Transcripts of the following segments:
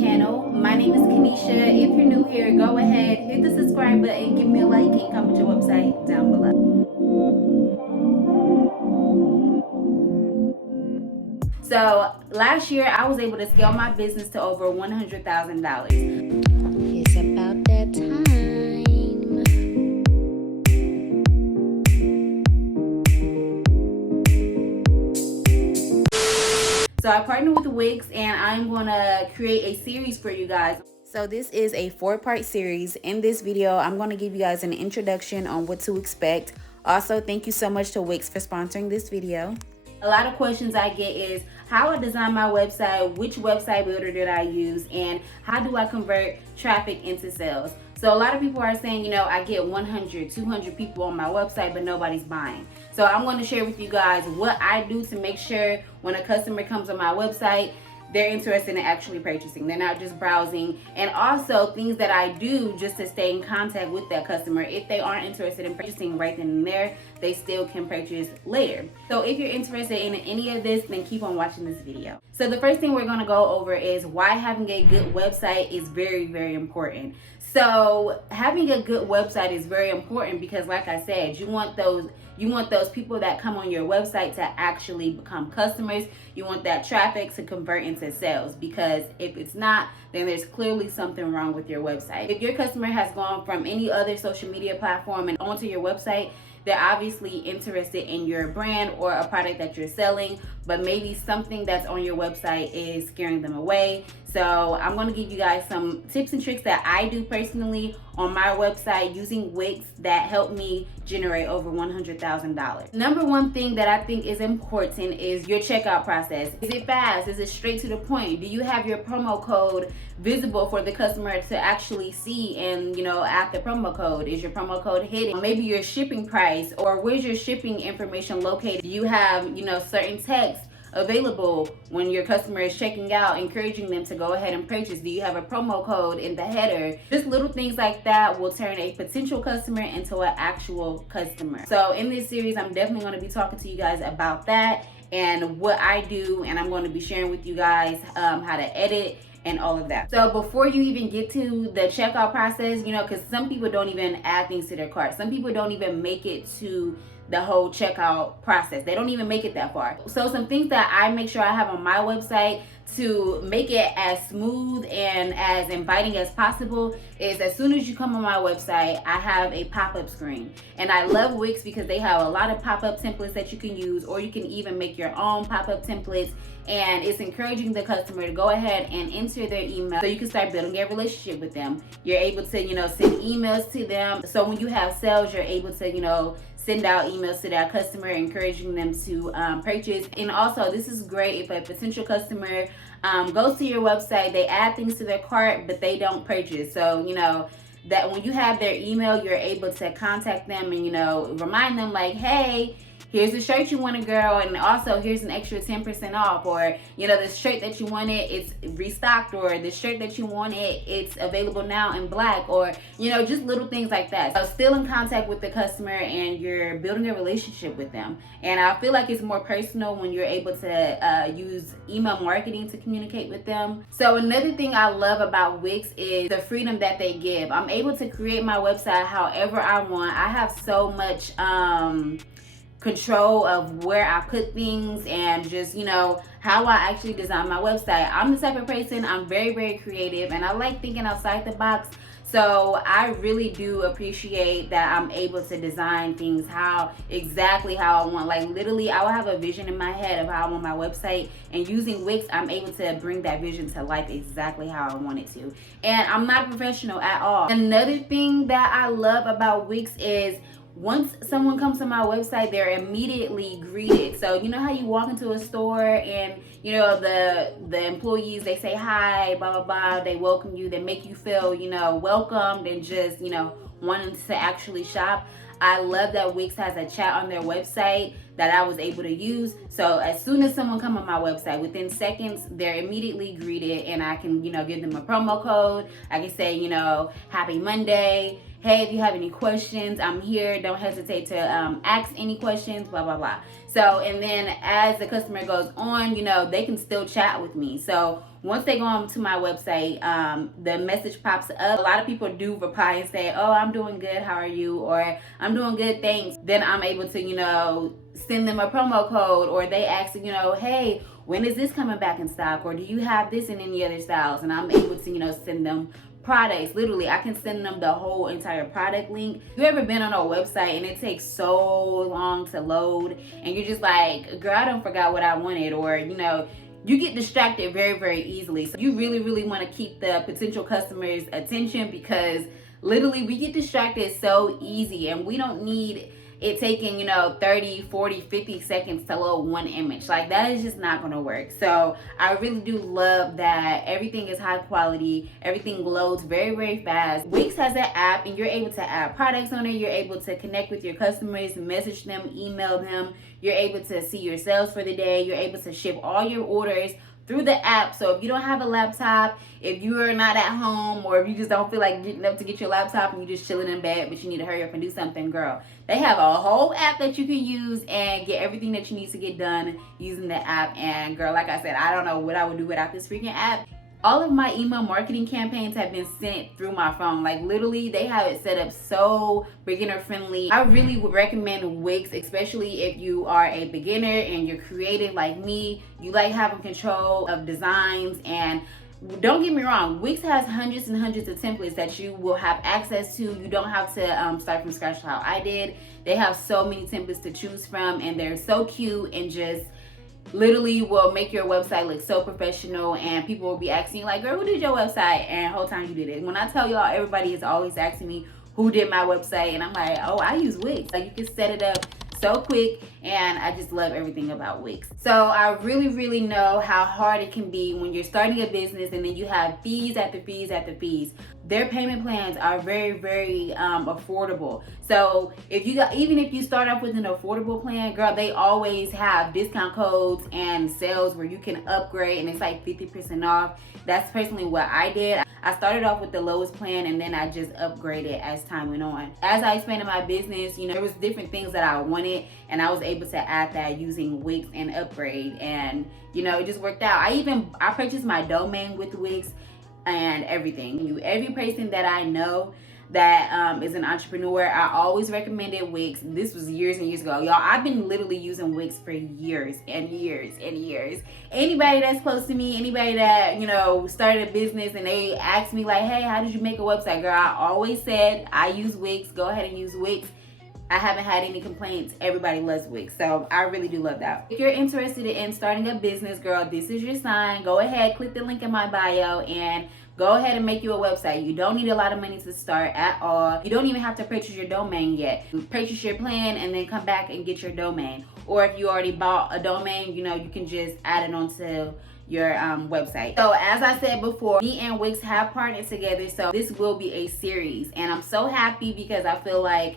channel. My name is Kenisha. If you're new here, go ahead, hit the subscribe button, give me a like, and comment your website down below. So last year I was able to scale my business to over $100,000. It's about that time. So I partnered with Wix and I'm going to create a series for you guys. So this is a 4-part series. In this video, I'm going to give you guys an introduction on what to expect. Also, thank you so much to Wix for sponsoring this video. A lot of questions I get is how I design my website, which website builder did I use, and how do I convert traffic into sales? So a lot of people are saying, I get 100, 200 people on my website, but nobody's buying. So I'm going to share with you guys what I do to make sure when a customer comes on my website, they're interested in actually purchasing. They're not just browsing. And also things that I do just to stay in contact with that customer. If they aren't interested in purchasing right then and there, they still can purchase later. So if you're interested in any of this, then keep on watching this video. So the first thing we're going to go over is why having a good website is very, very important. So having a good website is very important because, like I said, you want those people that come on your website to actually become customers. You want that traffic to convert into sales, because if it's not, then there's clearly something wrong with your website. If your customer has gone from any other social media platform and onto your website, they're obviously interested in your brand or a product that you're selling, but maybe something that's on your website is scaring them away. So I'm going to give you guys some tips and tricks that I do personally on my website using Wix that help me generate over $100,000. Number one thing that I think is important is your checkout process. Is it fast? Is it straight to the point? Do you have your promo code visible for the customer to actually see and, add the promo code? Is your promo code hidden? Maybe your shipping price, or where's your shipping information located? Do you have, certain text available when your customer is checking out, encouraging them to go ahead and purchase? Do you have a promo code in the header? Just little things like that will turn a potential customer into an actual customer. So in this series, I'm definitely going to be talking to you guys about that and what I do, and I'm going to be sharing with you guys how to edit and all of that. So before you even get to the checkout process, because some people don't even add things to their cart. Some people don't even make it to the whole checkout process. They don't even make it that far. So some things that I make sure I have on my website to make it as smooth and as inviting as possible is, as soon as you come on my website, I have a pop-up screen. And I love Wix because they have a lot of pop-up templates that you can use, or you can even make your own pop-up templates. And it's encouraging the customer to go ahead and enter their email so you can start building a relationship with them. You're able to, send emails to them. So when you have sales, you're able to, send out emails to that customer, encouraging them to purchase. And also, this is great if a potential customer goes to your website, they add things to their cart, but they don't purchase. So, that when you have their email, you're able to contact them and, remind them like, hey, here's the shirt you wanted, girl, and also here's an extra 10% off, or the shirt that you wanted, it's restocked, or the shirt that you wanted, it's available now in black, or just little things like that. So still in contact with the customer and you're building a relationship with them. And I feel like it's more personal when you're able to use email marketing to communicate with them. So another thing I love about Wix is the freedom that they give. I'm able to create my website however I want. I have so much control of where I put things and just how I actually design my website. I'm the type of person, I'm very, very creative, and I like thinking outside the box. So I really do appreciate that I'm able to design things exactly how I want. Like literally, I will have a vision in my head of how I want my website, and using Wix, I'm able to bring that vision to life exactly how I want it to. And I'm not a professional at all. Another thing that I love about Wix is once someone comes to my website, they're immediately greeted. So how you walk into a store and the employees, they say hi, blah blah blah, they welcome you, they make you feel welcomed and just wanting to actually shop. I love that Wix has a chat on their website that I was able to use. So as soon as someone come on my website, within seconds, they're immediately greeted, and I can, give them a promo code. I can say, happy Monday. Hey, if you have any questions, I'm here. Don't hesitate to ask any questions, blah, blah, blah. So, and then as the customer goes on, they can still chat with me. So once they go on to my website, the message pops up. A lot of people do reply and say, oh, I'm doing good, how are you? Or I'm doing good, thanks. Then I'm able to, send them a promo code, or they ask, hey, when is this coming back in stock? Or do you have this in any other styles? And I'm able to, send them products. Literally, I can send them the whole entire product link. You ever been on a website and it takes so long to load, and you're just like, girl, I don't forgot what I wanted, or you get distracted very, very easily. So you really, really want to keep the potential customers' attention, because literally we get distracted so easy, and we don't need it taking 30, 40, 50 seconds to load one image. Like, that is just not gonna work. So I really do love that everything is high quality, everything loads very, very fast. Wix has an app, and you're able to add products on it. You're able to connect with your customers, message them, email them. You're able to see your sales for the day. You're able to ship all your orders through the app. So if you don't have a laptop, if you are not at home, or if you just don't feel like getting up to get your laptop and you're just chilling in bed, but you need to hurry up and do something, girl, they have a whole app that you can use and get everything that you need to get done using the app. And girl, like I said, I don't know what I would do without this freaking app. All of my email marketing campaigns have been sent through my phone. Like, literally, they have it set up so beginner friendly. I really would recommend Wix, especially if you are a beginner and you're creative like me. You like having control of designs. And don't get me wrong, Wix has hundreds and hundreds of templates that you will have access to. You don't have to start from scratch how I did. They have so many templates to choose from, and they're so cute, and just literally will make your website look so professional, and people will be asking you like, girl, who did your website? And the whole time you did it. When I tell y'all, everybody is always asking me who did my website, and I'm like, oh, I use Wix. Like, you can set it up so quick, and I just love everything about Wix. So I really, really know how hard it can be when you're starting a business, and then you have fees after fees after fees. Their payment plans are very, very affordable. So even if you start off with an affordable plan, girl, they always have discount codes and sales where you can upgrade, and it's like 50% off. That's personally what I did. I started off with the lowest plan, and then I just upgraded as time went on. As I expanded my business, there was different things that I wanted, and I was able to add that using Wix and upgrade, and it just worked out. I purchased my domain with Wix and everything. Every person that I know that is an entrepreneur, I always recommended Wix. This was years and years ago, y'all. I've been literally using Wix for years and years and years. Anybody that's close to me, anybody that started a business and they asked me like, hey, how did you make a website, girl, I always said I use Wix. Go ahead and use Wix. I haven't had any complaints. Everybody loves Wix. So I really do love that. If you're interested in starting a business, girl, this is your sign. Go ahead, click the link in my bio, and go ahead and make you a website. You don't need a lot of money to start at all. You don't even have to purchase your domain yet. Purchase your plan and then come back and get your domain. Or if you already bought a domain, you can just add it onto your website. So as I said before, me and Wix have partnered together. So this will be a series, and I'm so happy because I feel like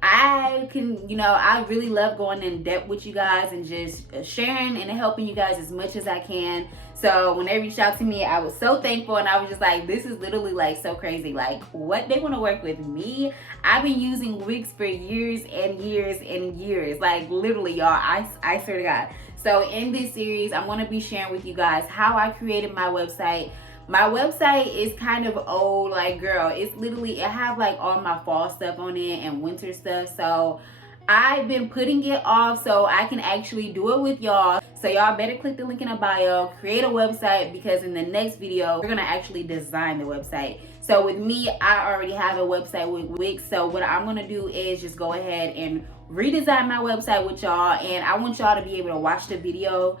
I can, I really love going in depth with you guys and just sharing and helping you guys as much as I can. So when they reached out to me, I was so thankful, and I was just like, this is literally like so crazy. Like, what, they want to work with me? I've been using Wix for years and years and years. Like, literally, y'all, I swear to God. So in this series, I'm going to be sharing with you guys how I created my website. My website is kind of old, like, girl, it's literally, I have like all my fall stuff on it and winter stuff. So I've been putting it off so I can actually do it with y'all. So y'all better click the link in the bio, create a website, because in the next video, we're gonna actually design the website. So with me, I already have a website with Wix. So what I'm gonna do is just go ahead and redesign my website with y'all. And I want y'all to be able to watch the video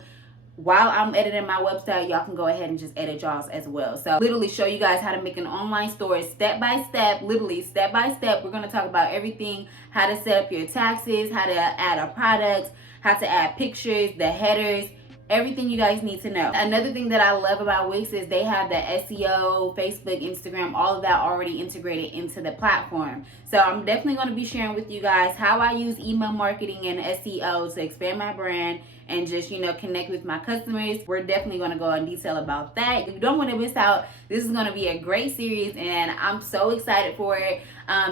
while I'm editing my website. Y'all can go ahead and just edit y'all's as well. So literally show you guys how to make an online store step by step, literally step by step. We're going to talk about everything, how to set up your taxes, how to add a product, how to add pictures, the headers, everything you guys need to know. Another thing that I love about Wix is they have the SEO, Facebook, Instagram, all of that already integrated into the platform. So I'm definitely going to be sharing with you guys how I use email marketing and SEO to expand my brand and just, connect with my customers. We're definitely going to go in detail about that. You don't want to miss out. This is going to be a great series and I'm so excited for it.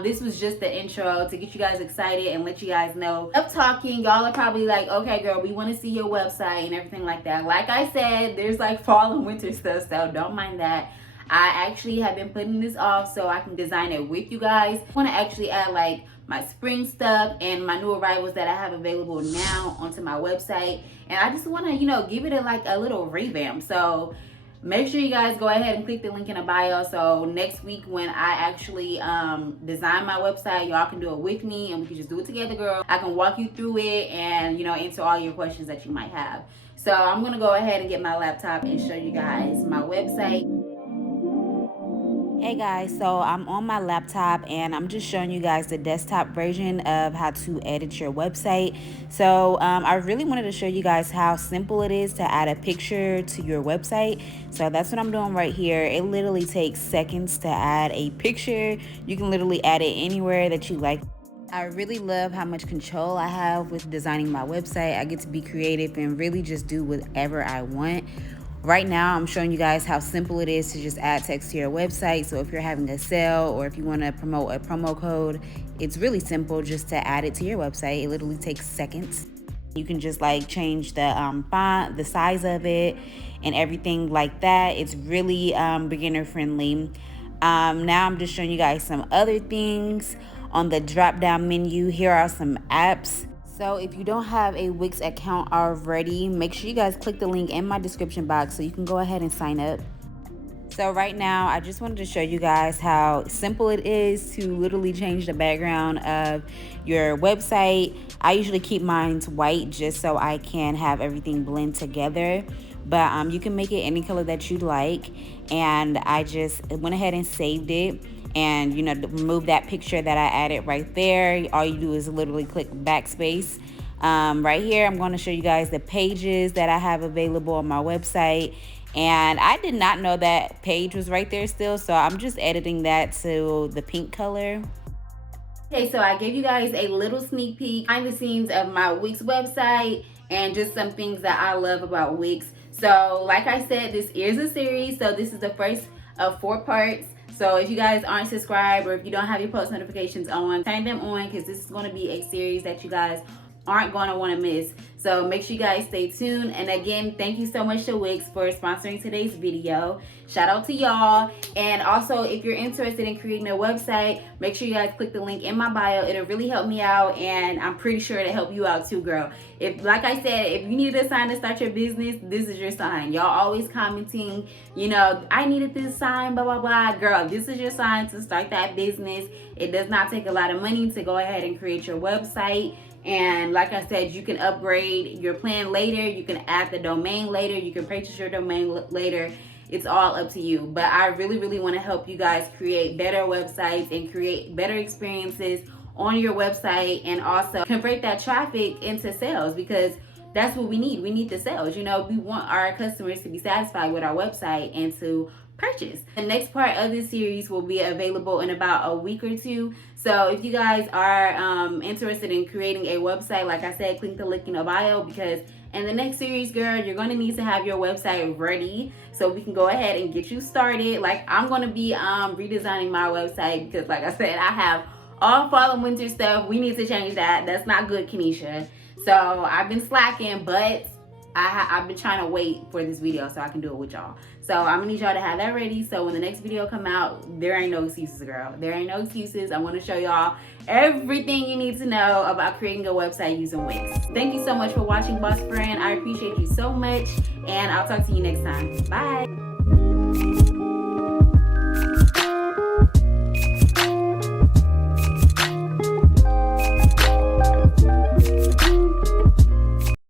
This was just the intro to get you guys excited and let you guys know. Up talking, y'all are probably like, okay girl, we want to see your website and everything like that. Like I said, there's like fall and winter stuff, so don't mind that. I actually have been putting this off so I can design it with you guys. I want to actually add like my spring stuff and my new arrivals that I have available now onto my website. And I just want to, give it a little revamp. So make sure you guys go ahead and click the link in the bio. So next week when I actually design my website, y'all can do it with me and we can just do it together, girl. I can walk you through it and, answer all your questions that you might have. So I'm going to go ahead and get my laptop and show you guys my website. Hey guys, so I'm on my laptop and I'm just showing you guys the desktop version of how to edit your website. So I really wanted to show you guys how simple it is to add a picture to your website. So that's what I'm doing right here. It literally takes seconds to add a picture. You can literally add it anywhere that you like. I really love how much control I have with designing my website. I get to be creative and really just do whatever I want. Right now, I'm showing you guys how simple it is to just add text to your website. So if you're having a sale or if you want to promote a promo code, it's really simple just to add it to your website. It literally takes seconds. You can just change the font, the size of it, and everything like that. It's really beginner friendly. Now I'm just showing you guys some other things. On the drop down menu, here are some apps. So if you don't have a Wix account already, make sure you guys click the link in my description box so you can go ahead and sign up. So right now, I just wanted to show you guys how simple it is to literally change the background of your website. I usually keep mine white just so I can have everything blend together. But you can make it any color that you like. And I just went ahead and saved it. And remove that picture that I added right there. All you do is literally click backspace. Right here, I'm going to show you guys the pages that I have available on my website. And I did not know that page was right there still, so I'm just editing that to the pink color. Okay, so I gave you guys a little sneak peek behind the scenes of my Wix website and just some things that I love about Wix. So like I said, this is a series, so this is the first of 4 parts. So if you guys aren't subscribed or if you don't have your post notifications on, turn them on because this is going to be a series that you guys aren't going to want to miss. So make sure you guys stay tuned. And again, thank you so much to Wix for sponsoring today's video. Shout out to y'all. And also, if you're interested in creating a website, make sure you guys click the link in my bio. It'll really help me out, and I'm pretty sure it'll help you out too, girl. If, like I said, if you need a sign to start your business, this is your sign. Y'all always commenting, I needed this sign, blah, blah, blah. Girl, this is your sign to start that business. It does not take a lot of money to go ahead and create your website. And like I said, you can upgrade your plan later. You can add the domain later. You can purchase your domain later. It's all up to you. But I really, really want to help you guys create better websites and create better experiences on your website and also convert that traffic into sales, because that's what we need. We need the sales. We want our customers to be satisfied with our website and to purchase. The next part of this series will be available in about a week or 2. So if you guys are interested in creating a website, like I said, click the link in the bio, because in the next series, girl, you're going to need to have your website ready so we can go ahead and get you started. Like, I'm going to be redesigning my website because, like I said, I have all fall and winter stuff. We need to change that. That's not good, Kenesha. So I've been slacking, but I've been trying to wait for this video so I can do it with y'all. So I'm gonna need y'all to have that ready, so when the next video come out, there ain't no excuses, girl. There ain't no excuses. I want to show y'all everything you need to know about creating a website using Wix. Thank you so much for watching, Boss Friend. I appreciate you so much, and I'll talk to you next time. Bye.